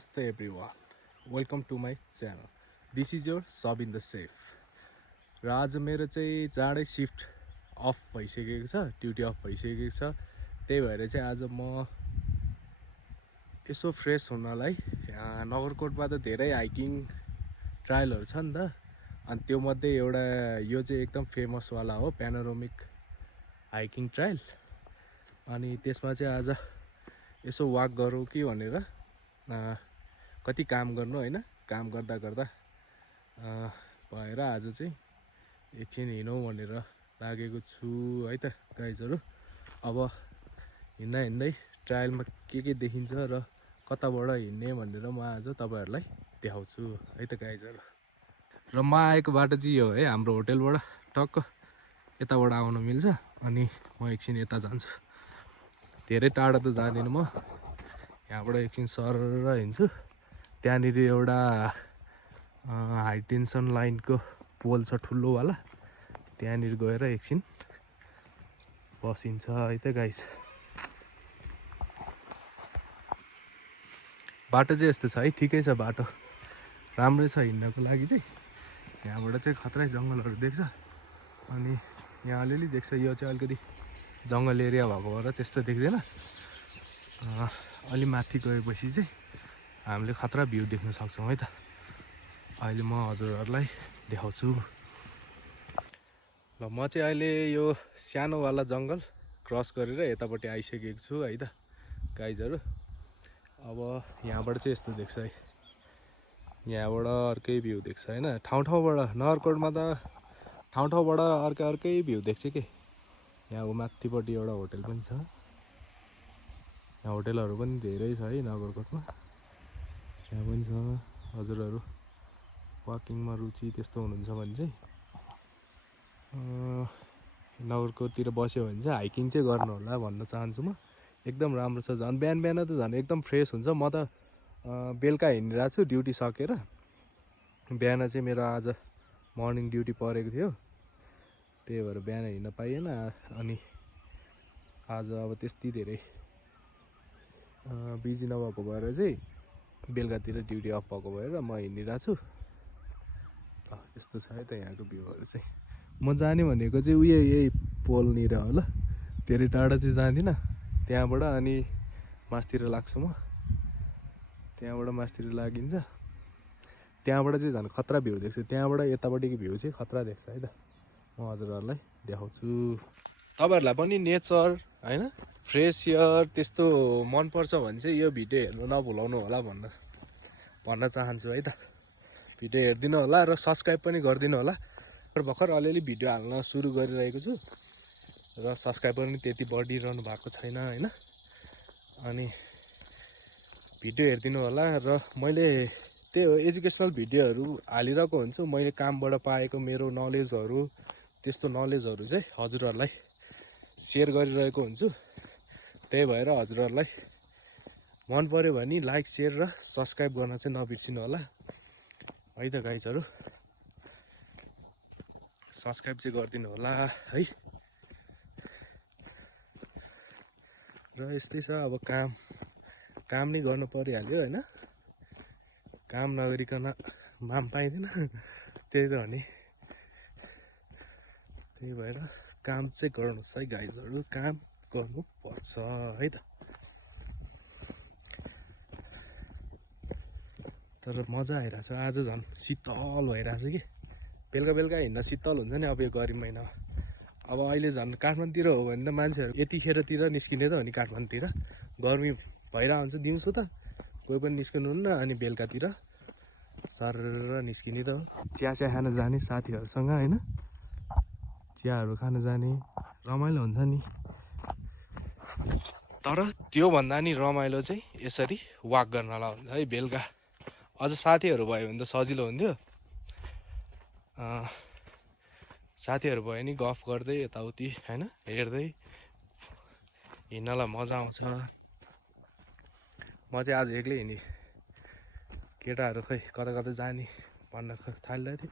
Namaste everyone. Welcome to my channel. This is your Sub in the Safe. र आज मेरो चाहिँ चाँडै शिफ्ट अफ भइसकेको छ, ड्युटी अफ भइसकेको छ। त्यही भएर चाहिँ आज म यसो फ्रेस हुनलाई नगरकोटमा त धेरै हाइकिङ ट्रायलहरू छ नि त। अनि त्यो मध्ये एउटा यो चाहिँ एकदम फेमस वाला हो, प्यानोरामिक हाइकिङ ट्रायल। अनि त्यसमा चाहिँ आज यसो वाक गरौँ कि भनेर कति काम गर्नु हैन, काम गर्दा गर्दा भएर आज चाहिँ एकछिन हिँडौँ भनेर लागेको छु है त गाइजहरु। अब हिँड्दा हिँड्दै ट्रायलमा के देखिन्छ र कताबाट हिँड्ने भनेर म आज तपाईहरुलाई देखाउँछु है त गाइजहरु। र म आएको बाटो चाहिँ यो है, हाम्रो होटलबाट टक्क यताबाट आउन मिल्छ। अनि म एकछिन यता जान्छु, धेरै टाढा त जाँदिन म, यहाँबाट एकछिन सरर हिँड्छु। त्यहाँनिर एउटा हाई टेन्सन लाइनको पोल छ ठुलो वाला, त्यहाँनिर गएर एकछिन बसिन्छ है त गाइस। बाटो चाहिँ यस्तो छ है, ठिकै छ बाटो, राम्रै छ हिँड्नको लागि चाहिँ। यहाँबाट चाहिँ खतरै जङ्गलहरू देख्छ। अनि यहाँ अलिअलि देख्छ, यो चाहिँ अलिकति जङ्गल एरिया भएको भएर त्यस्तो देख्दैन। अलि माथि गएपछि चाहिँ हामीले खतरा भ्यू देख्न सक्छौँ है त। अहिले म हजुरहरूलाई देखाउँछु। ल म चाहिँ अहिले यो सानोवाला जङ्गल क्रस गरेर यतापट्टि आइसकेको छु है त गाइजहरु। अब यहाँबाट चाहिँ यस्तो देख्छ है, यहाँबाट अर्कै भ्यू देख्छ हैन। ठाउँ ठाउँबाट नगरकोटमा त ठाउँ ठाउँबाट अर्कै भ्यू देख्छ के। यहाँ माथिपट्टि एउटा होटल पनि छ, यहाँ होटलहरू पनि धेरै छ है नगरकोटमा। यहाँ पनि छ, हजुरहरू वाकिङमा रुचि त्यस्तो हुनुहुन्छ भने चाहिँ नगरकोटतिर बस्यो भने चाहिँ हाइकिङ चाहिँ गर्नु होला भन्न चाहन्छु म। एकदम राम्रो छ, झन् बिहान बिहान त झन् एकदम फ्रेस हुन्छ। म त बेलुका हिँडिरहेको छु ड्युटी सकेर। बिहान चाहिँ मेरो आज मर्निङ ड्युटी परेको थियो, त्यही भएर बिहान हिँड्न पाइएन। अनि आज अब त्यति धेरै बिजी नभएको भएर चाहिँ बेलुकातिर ड्युटी अफ भएको भएर म हिँडिरहेको छु। यस्तो छ है त यहाँको भ्यूहरू चाहिँ। म जाने भनेको चाहिँ यही पोलनिर हो ल, धेरै टाढा चाहिँ जाँदिनँ। त्यहाँबाट अनि मासतिर लाग्छु म, त्यहाँबाट मासतिर लागिन्छ। त्यहाँबाट चाहिँ झन् खतरा भ्यू देख्छ, त्यहाँबाट यतापट्टिको भ्यू चाहिँ खतरा देख्छ है त। म हजुरहरूलाई देखाउँछु। तपाईहरुलाई पनि नेचर हैन, फ्रेस एयर त्यस्तो मन पर्छ भने चाहिँ यो भिडियो हेर्नु नभुलाउनु होला भन्न चाहन्छु है त। भिडियो हेर्दिनु होला र सब्स्क्राइब पनि गरिदिनु होला। भर्खर अलिअलि भिडियो हाल्न सुरु गरिरहेको छु र सब्स्क्राइबर पनि त्यति बढिरहनु भएको छैन हैन। अनि भिडियो हेर्दिनु होला। र मैले त्यही हो, एजुकेसनल भिडियोहरू हालिरहेको हुन्छु। मैले कामबाट पाएको मेरो नलेजहरू, त्यस्तो नलेजहरू चाहिँ हजुरहरूलाई सेयर गरिरहेको हुन्छु। त्यही भएर हजुरहरूलाई मन पर्यो भने लाइक, सेयर र सब्स्क्राइब गर्न चाहिँ नबिर्सिनु होला है त गाइजहरु। सब्स्क्राइब चाहिँ गरिदिनु होला है। र यस्तै छ, अब काम नै गर्नु परिहाल्यो हैन। काम नगरिकन माम पाइँदैन, त्यही त हो नि। त्यही भएर काम चाहिँ गर्नुहोस् है गाइजहरु, काम गर्नु पर्छ है त। तर मजा आइरहेछ आज, झन् शीतल भइरहेछ कि। बेलुका हिँड्न शीतल हुन्छ नि अब यो गर्मी महिनामा। अब अहिले झन् काठमाडौँतिर हो भने त मान्छेहरू यतिखेरतिर निस्किने त हो नि। काठमाडौँतिर गर्मी भइरहेको हुन्छ दिउँसो त कोही पनि निस्किनुहुन्न, अनि बेलुकातिर सरर निस्किने त हो। चिया खान जाने साथीहरूसँग हैन, चियाहरू खान जाने, रमाइलो हुन्छ नि। तर त्यो भन्दा नि रमाइलो चाहिँ यसरी वाक गर्नलाई हुन्छ है बेलुका। अझ साथीहरू भयो भने त सजिलो हुन्थ्यो। साथीहरू भयो नि गफ गर्दै यताउति हैन, हेर्दै हिँड्नलाई मजा आउँछ। म चाहिँ आज एक्लै हिँडेँ, केटाहरू खै कता कता जाने भन्न थाल्दै थियो।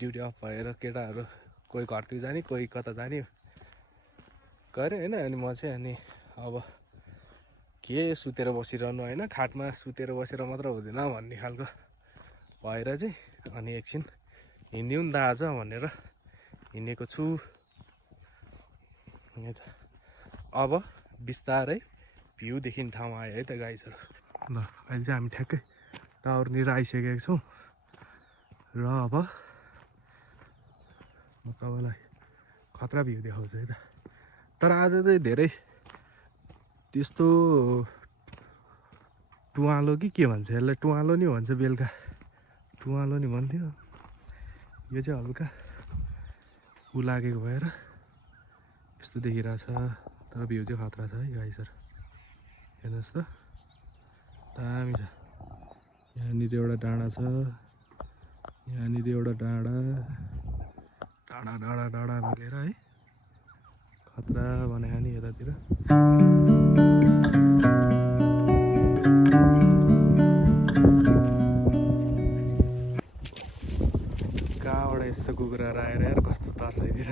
ड्युटी अफ भएर केटाहरू कोही घरतिर जाने, कोही कता जाने गऱ्यो हैन। अनि म चाहिँ अनि अब के सुतेर बसिरहनु होइन, खाटमा सुतेर बसेर मात्र हुँदैन भन्ने खालको भएर चाहिँ अनि एकछिन हिँड्यौँ नि त आज भनेर हिँडेको छु। अब बिस्तारै भ्यू देखिने ठाउँ आयो है त गाइजहरू। ल अहिले चाहिँ हामी ठ्याक्कै टावरनिर आइसकेका छौँ र अब म तपाईँलाई खतरा भ्यू देखाउँछु है त। तर आज चाहिँ धेरै त्यस्तो टुवालो कि के भन्छ यसलाई, टुवालो नि भन्छ, बेलुका टुवालो नि भन्थ्यो। यो चाहिँ हल्का उ लागेको भएर यस्तो देखिरहेछ, तर भ्यू चाहिँ खतरा छ है गाइजहरू। हेर्नुहोस् त, दामी छ। यहाँनिर एउटा डाँडा छ, यहाँनिर एउटा डाँडा, डाँडा डाँडा डाँडा मिलेर है खतरा बनायो नि यतातिर। कहाँबाट यस्तो कुखुराहरू आएर यार कस्तो तर्साइदिएर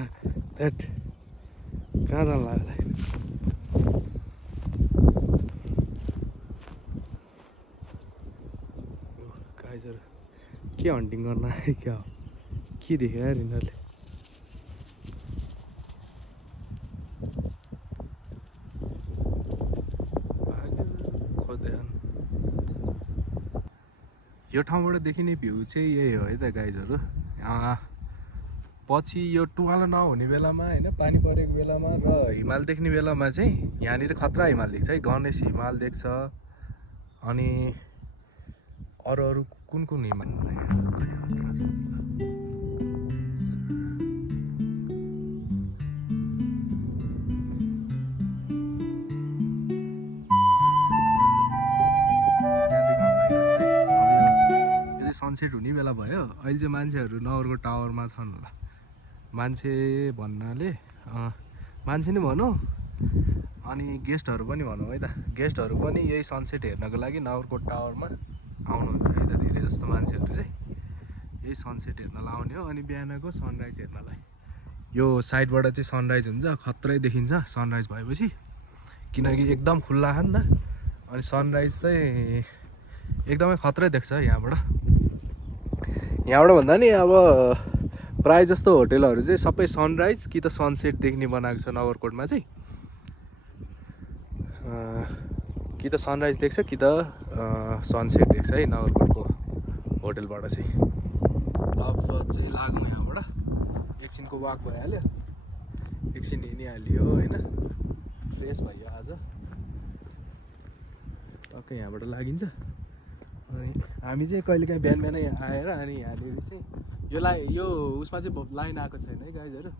त्यट कहाँ जानु लाग्यो गाइजहरू। के हन्टिङ गर्न आयो क्या हो, के देख्यो यार यिनीहरूले। यो ठाउँबाट देखिने भ्यू चाहिँ यही हो है त गाइजहरू। पछि यो टुवालो नहुने बेलामा होइन, पानी परेको बेलामा र हिमाल देख्ने बेलामा चाहिँ यहाँनिर खतरा हिमाल देख्छ है। गणेश हिमाल देख्छ, अनि अरू अरू कुन कुन हिमाल खतरा छ। सनसेट हुने बेला भयो। अहिले चाहिँ मान्छेहरू नगरकोट टावरमा छन् होला। मान्छे भन्नाले मान्छे नै भनौँ, अनि गेस्टहरू पनि भनौँ है त। गेस्टहरू पनि यही सनसेट हेर्नको लागि नगरकोट टावरमा आउनुहुन्छ है त। धेरै जस्तो मान्छेहरू चाहिँ यही सनसेट हेर्नलाई आउने हो, अनि बिहानको सनराइज हेर्नलाई। यो साइडबाट चाहिँ सनराइज हुन्छ, खत्रै देखिन्छ सनराइज भएपछि, किनकि एकदम खुल्ला छ नि त। अनि सनराइज चाहिँ एकदमै खत्रै देख्छ यहाँबाट। यहाँबाट भन्दा नि अब प्राय जस्तो होटेलहरू चाहिँ सबै सनराइज कि त सनसेट देख्ने बनाएको छ नगरकोटमा चाहिँ। कि त सनराइज देख्छ कि त सनसेट देख्छ है नगरकोटको होटेलबाट चाहिँ। अब चाहिँ लागौँ यहाँबाट, एकछिनको वाक भइहाल्यो, एकछिन हिँडिहाल्यो होइन, फ्रेस भयो आज। टक्कै यहाँबाट लागिन्छ। अनि हामी चाहिँ कहिलेकाहीँ बिहान बिहानै आएर अनि यहाँनिर चाहिँ यो उसमा चाहिँ लाइन आएको छैन है गाइजहरू।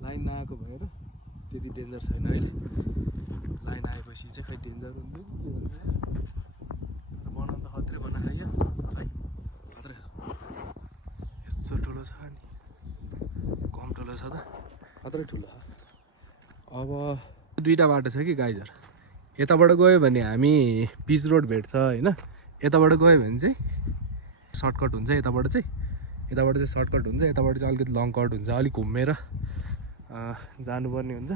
लाइन नआएको भएर त्यति डेन्जर छैन अहिले। लाइन आएपछि चाहिँ खै डेन्जर हुन्थ्यो के हुन्छ। बनाउनु त खत्रै बनाइयो है, खत्रै छ। यस्तो ठुलो छ नि, कम ठुलो छ त, खत्रै ठुलो छ। अब दुईवटा बाटो छ कि गाइजहरू। यताबाट गयो भने हामी पिच रोड भेट्छ होइन, यताबाट गयो भने चाहिँ सर्टकट हुन्छ। यताबाट चाहिँ सर्टकट हुन्छ, यताबाट चाहिँ अलिकति लङ कट हुन्छ, अलिक घुमेर जानुपर्ने हुन्छ।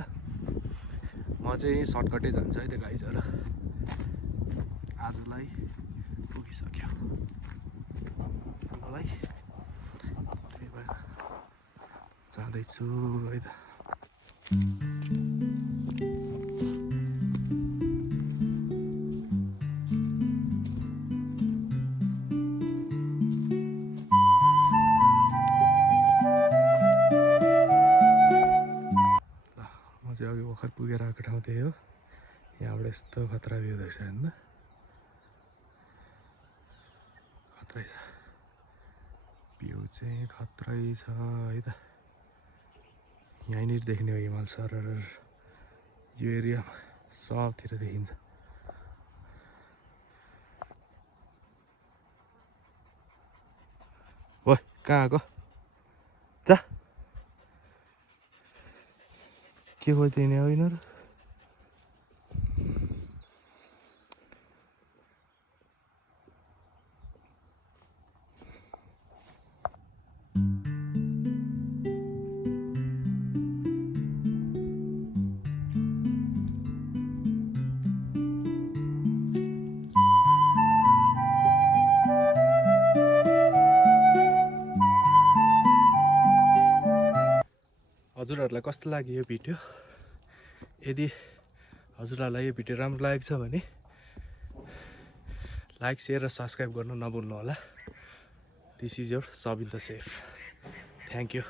म चाहिँ सर्टकटै जान्छु है त गाइजहरू। आजलाई पुगिसक्यो मलाई, त्यही भएर जाँदैछु है त। अघि भर्खर पुगेर आएको ठाउँ त्यही हो। यहाँबाट यस्तो खतरा भ्यू देख्छ होइन, खतरै छ भ्यू चाहिँ, खतरै छ है त। यहीँनिर देख्ने हो हिमाल सरर, यो एरियामा सबतिर देखिन्छ। ओ कहाँ आएको जा, के खोज्दैन हो यिनीहरू। हजुरहरूलाई कस्तो लाग्यो यो भिडियो यदि हजुरहरूलाई यो भिडियो राम्रो लागेको छ भने लाइक शेयर र सब्सक्राइब गर्न नभुल्नु होला this is your Sabin the safe thank you